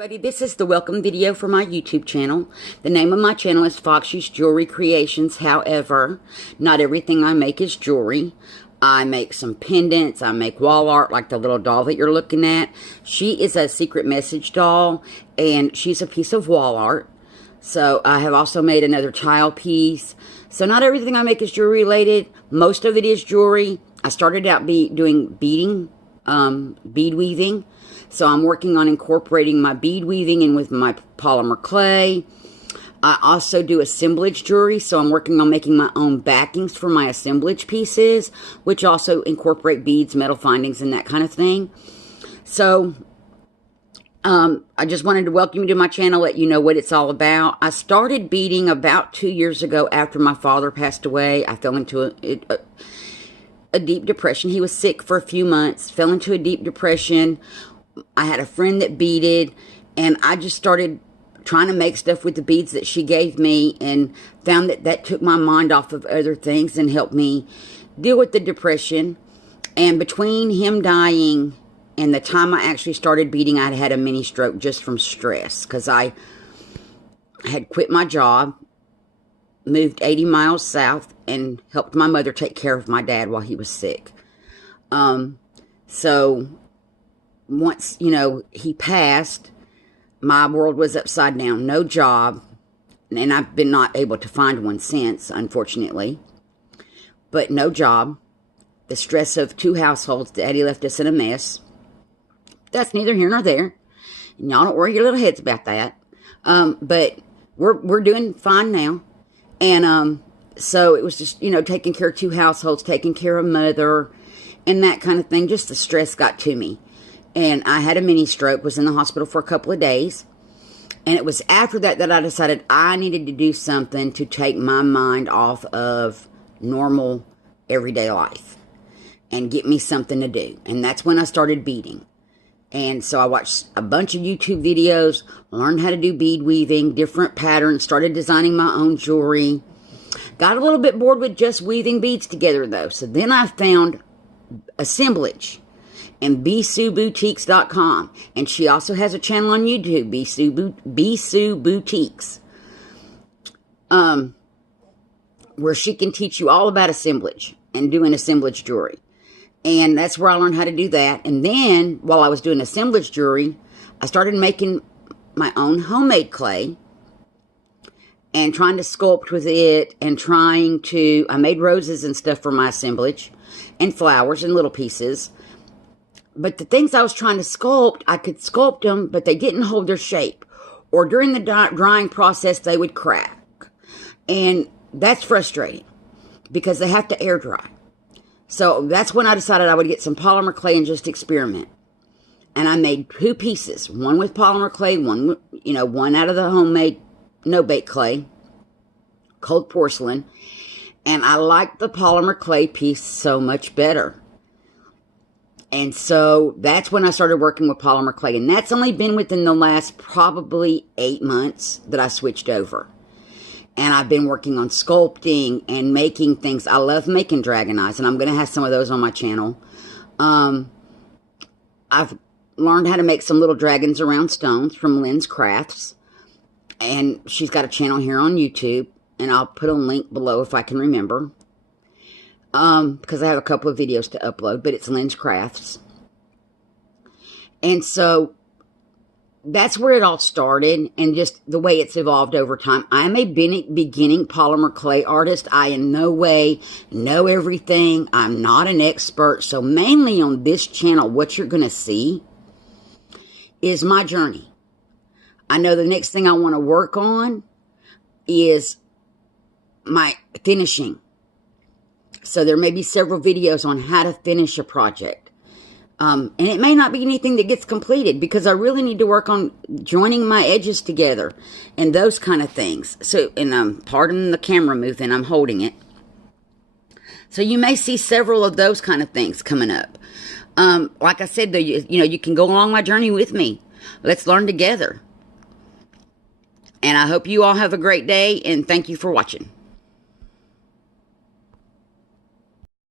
Buddy, this is the welcome video for my YouTube channel. The name of my channel is Foxy's Jewelry Creations. However, not everything I make is jewelry. I make some pendants. I make wall art like the little doll that you're looking at. She is a secret message doll, and she's a piece of wall art. So I have also made another tile piece. So not everything I make is jewelry related. Most of it is jewelry. I started out doing bead weaving. So I'm working on incorporating my bead weaving in with my polymer clay. I also do assemblage jewelry, so I'm working on making my own backings for my assemblage pieces, which also incorporate beads, metal findings, and that kind of thing. So I just wanted to welcome you to my channel, let you know what it's all about. I started beading about 2 years ago after my father passed away. I fell into a deep depression. He was sick for a few months, fell into a deep depression. I had a friend that beaded, and I just started trying to make stuff with the beads that she gave me, and found that that took my mind off of other things and helped me deal with the depression. And between him dying and the time I actually started beading, I had a mini stroke just from stress, because I had quit my job, moved 80 miles south, and helped my mother take care of my dad while he was sick. So once, he passed, my world was upside down. No job. And I've been not able to find one since, unfortunately. But no job. The stress of 2 households. Daddy left us in a mess. That's neither here nor there. And y'all don't worry your little heads about that. But we're doing fine now. And so it was just, taking care of 2 households, taking care of mother, and that kind of thing. Just the stress got to me. And I had a mini stroke, was in the hospital for a couple of days. And it was after that that I decided I needed to do something to take my mind off of normal, everyday life. And get me something to do. And that's when I started beading. And so I watched a bunch of YouTube videos, learned how to do bead weaving, different patterns, started designing my own jewelry. Got a little bit bored with just weaving beads together, though. So then I found assemblage. And BSueBoutiques.com. And she also has a channel on YouTube, Bsue Boutiques. Where she can teach you all about assemblage and doing assemblage jewelry. And that's where I learned how to do that. And then, while I was doing assemblage jewelry, I started making my own homemade clay. And trying to sculpt with it. And I made roses and stuff for my assemblage. And flowers and little pieces. But the things I was trying to sculpt, I could sculpt them, but they didn't hold their shape. Or during the drying process, they would crack. And that's frustrating, because they have to air dry. So that's when I decided I would get some polymer clay and just experiment. And I made 2 pieces. One with polymer clay, one out of the homemade no-bake clay, cold porcelain. And I liked the polymer clay piece so much better. And so that's when I started working with polymer clay. And that's only been within the last probably 8 months that I switched over. And I've been working on sculpting and making things. I love making dragon eyes. And I'm going to have some of those on my channel. I've learned how to make some little dragons around stones from Lynn's Crafts. And she's got a channel here on YouTube. And I'll put a link below if I can remember. Because I have a couple of videos to upload, but it's Lynn's Crafts. And so that's where it all started, and just the way it's evolved over time. I'm a beginning polymer clay artist. I in no way know everything. I'm not an expert. So mainly on this channel, what you're going to see is my journey. I know the next thing I want to work on is my finishing. So there may be several videos on how to finish a project. And it may not be anything that gets completed, because I really need to work on joining my edges together and those kind of things. So, and pardon the camera movement, I'm holding it. So you may see several of those kind of things coming up. Like I said, though, you can go along my journey with me. Let's learn together. And I hope you all have a great day, and thank you for watching.